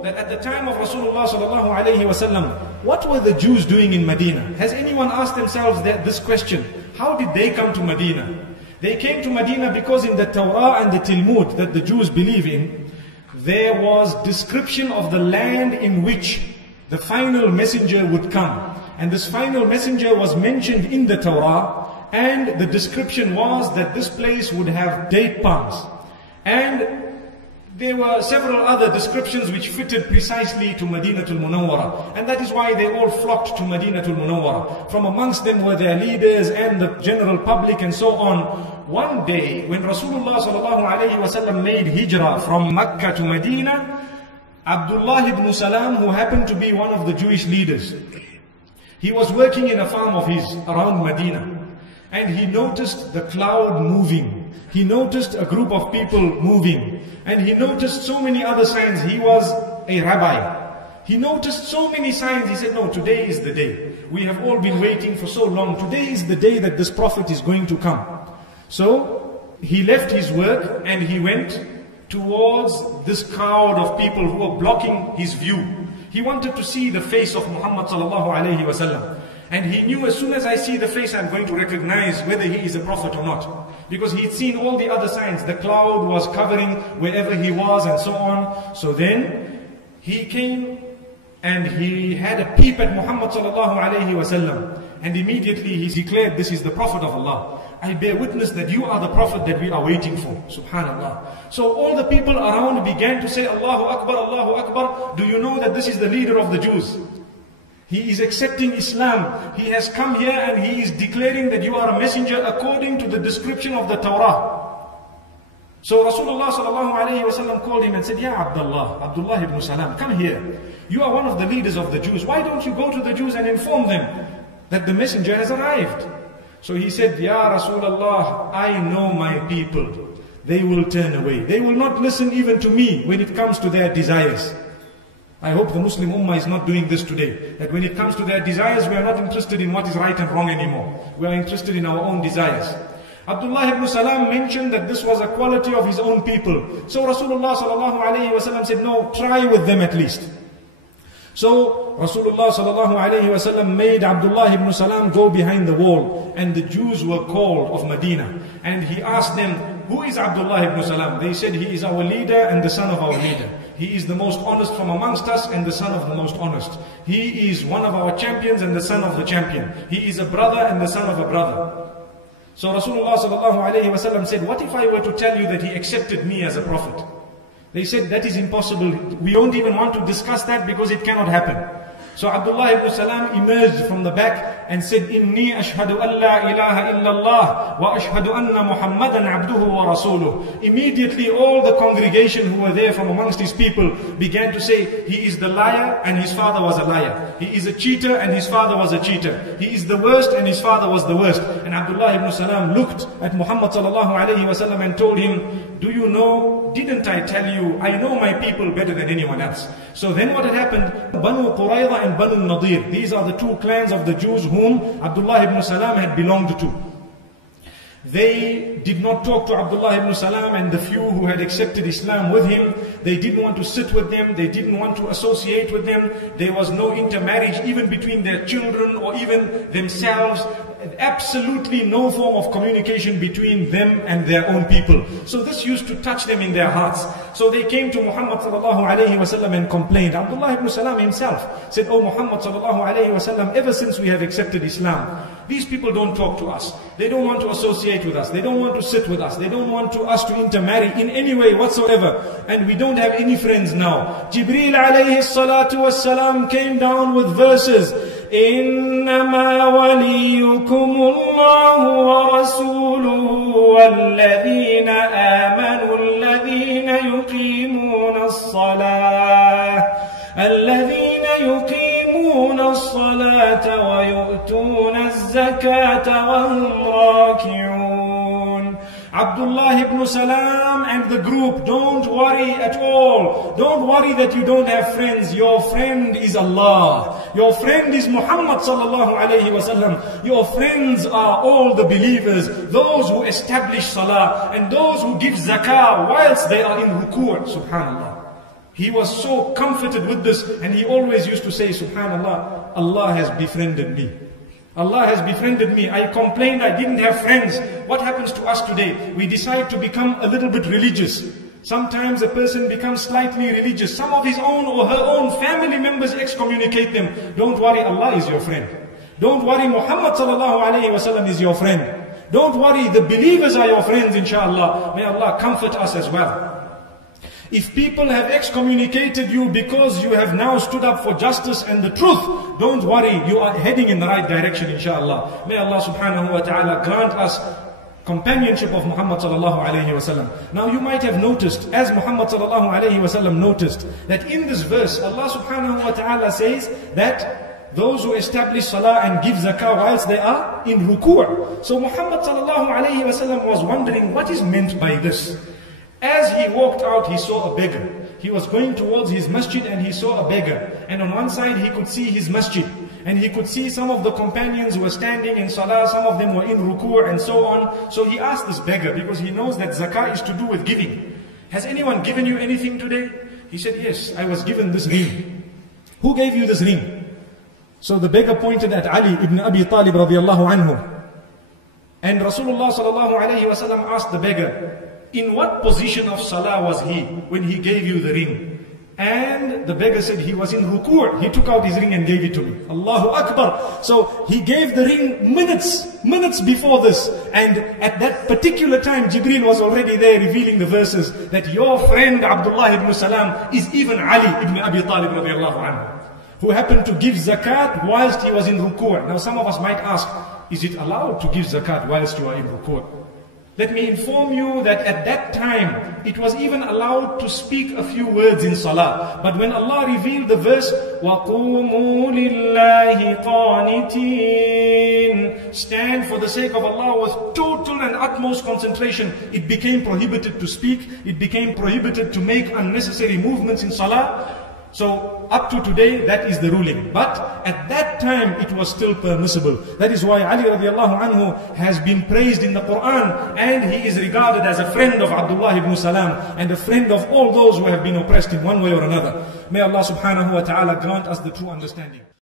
know that at the time of Rasulullah sallallahu alayhi wasallam, what were the Jews doing in Medina? Has anyone asked themselves this question? How did they come to Medina? They came to Medina because in the Torah and the Talmud that the Jews believe in, there was description of the land in which the final messenger would come. And this final messenger was mentioned in the Torah, and the description was that this place would have date palms. And there were several other descriptions which fitted precisely to Madinatul Munawwara. And that is why they all flocked to Madinatul Munawwara. From amongst them were their leaders and the general public and so on. One day, when Rasulullah sallallahu alayhi wasallam made hijrah from Mecca to Medina, Abdullah ibn Salam, who happened to be one of the Jewish leaders, he was working in a farm of his around Medina. And he noticed the cloud moving. He noticed a group of people moving. And he noticed so many other signs. He was a rabbi. He noticed so many signs. He said, no, today is the day. We have all been waiting for so long. Today is the day that this prophet is going to come. So he left his work and he went towards this crowd of people who were blocking his view. He wanted to see the face of Muhammad sallallahu alayhi wasallam. And he knew as soon as I see the face, I'm going to recognize whether he is a prophet or not. Because he'd seen all the other signs. The cloud was covering wherever he was and so on. So then he came and he had a peep at Muhammad sallallahu alayhi wasallam. And immediately he declared, this is the Prophet of Allah. I bear witness that you are the Prophet that we are waiting for. Subhanallah. So all the people around began to say, Allahu Akbar, Allahu Akbar. Do you know that this is the leader of the Jews? He is accepting Islam. He has come here and he is declaring that you are a messenger according to the description of the Torah. So Rasulullah sallallahu alayhi wasallam called him and said, Ya Abdullah ibn Salam, come here. You are one of the leaders of the Jews. Why don't you go to the Jews and inform them that the messenger has arrived? So he said, Ya Rasulullah, I know my people. They will turn away. They will not listen even to me when it comes to their desires. I hope the Muslim Ummah is not doing this today. That when it comes to their desires, we are not interested in what is right and wrong anymore. We are interested in our own desires. Abdullah ibn Salam mentioned that this was a quality of his own people. So Rasulullah sallallahu alayhi wasallam said, no, try with them at least. So Rasulullah sallallahu alayhi wasallam made Abdullah ibn Salam go behind the wall. And the Jews were called of Medina. And he asked them, who is Abdullah ibn Salam? They said, he is our leader and the son of our leader. He is the most honest from amongst us and the son of the most honest. He is one of our champions and the son of the champion. He is a brother and the son of a brother. So Rasulullah sallallahu alayhi wasallam said, what if I were to tell you that he accepted me as a prophet? They said, that is impossible. We don't even want to discuss that because it cannot happen. So Abdullah ibn Salam emerged from the back and said, Inni ashhadu an la ilaha illallah wa ashhadu anna Muhammadan abduhu wa rasuluh. Immediately all the congregation who were there from amongst his people began to say, he is the liar and his father was a liar. He is a cheater and his father was a cheater. He is the worst and his father was the worst. And Abdullah ibn Salam looked at Muhammad sallallahu alayhi wasallam and told him, do you know, didn't I tell you, I know my people better than anyone else. So then what had happened, Banu Qurayza and Banu Nadir, these are the two clans of the Jews whom Abdullah ibn Salam had belonged to. They did not talk to Abdullah ibn Salam and the few who had accepted Islam with him. They didn't want to sit with them. They didn't want to associate with them. There was no intermarriage even between their children or even themselves. Absolutely no form of communication between them and their own people. So this used to touch them in their hearts. So they came to Muhammad sallallahu alayhi wasallam and complained. Abdullah ibn Salam himself said, oh Muhammad sallallahu alayhi wasallam, ever since we have accepted Islam, these people don't talk to us. They don't want to associate with us. They don't want to sit with us. They don't want us to intermarry in any way whatsoever. And we don't have any friends now. Jibreel alayhi salatu wassalam came down with verses. إنما وليكم الله ورسوله والذين آمنوا الذين يقيمون الصلاة ويؤتون الزكاة وهم راكعون. Abdullah ibn Salam and the group, don't worry at all. Don't worry that you don't have friends. Your friend is Allah. Your friend is Muhammad sallallahu alayhi wasallam. Your friends are all the believers, those who establish salah and those who give zakah whilst they are in ruku'. Subhanallah. He was so comforted with this, and he always used to say, Subhanallah, Allah has befriended me. Allah has befriended me. I complained I didn't have friends. What happens to us today? We decide to become a little bit religious. Sometimes a person becomes slightly religious. Some of his own or her own family members excommunicate them. Don't worry, Allah is your friend. Don't worry, Muhammad sallallahu alayhi wasallam is your friend. Don't worry, the believers are your friends, inshallah. May Allah comfort us as well. If people have excommunicated you because you have now stood up for justice and the truth, don't worry, you are heading in the right direction, inshallah. May Allah subhanahu wa ta'ala grant us companionship of Muhammad sallallahu alayhi wasallam. Now you might have noticed, as Muhammad sallallahu alayhi wasallam noticed, that in this verse, Allah subhanahu wa ta'ala says that those who establish salah and give zakah whilst they are in ruku'. So Muhammad sallallahu alayhi wasallam was wondering what is meant by this. As he walked out, he saw a beggar. He was going towards his masjid and he saw a beggar. And on one side he could see his masjid. And he could see some of the companions who were standing in salah, some of them were in ruku' and so on. So he asked this beggar, because he knows that zakah is to do with giving. Has anyone given you anything today? He said, yes, I was given this ring. Who gave you this ring? So the beggar pointed at Ali ibn Abi Talib radiallahu anhu. And Rasulullah sallallahu alayhi wa sallam asked the beggar, in what position of salah was he when he gave you the ring? And the beggar said he was in ruku'. He took out his ring and gave it to me. Allahu Akbar. So he gave the ring minutes before this. And at that particular time, Jibreel was already there revealing the verses that your friend Abdullah ibn Salam is even Ali ibn Abi Talib radiallahu anhu, who happened to give zakat whilst he was in ruku'. Now some of us might ask, is it allowed to give zakat whilst you are in ruku'? Let me inform you that at that time, it was even allowed to speak a few words in salah. But when Allah revealed the verse, وَقُومُوا لِلَّهِ قَانِتِينَ, stand for the sake of Allah with total and utmost concentration, it became prohibited to speak, it became prohibited to make unnecessary movements in salah. So up to today, that is the ruling. But at that time, it was still permissible. That is why Ali radiallahu anhu has been praised in the Quran, and he is regarded as a friend of Abdullah ibn Salam and a friend of all those who have been oppressed in one way or another. May Allah subhanahu wa ta'ala grant us the true understanding.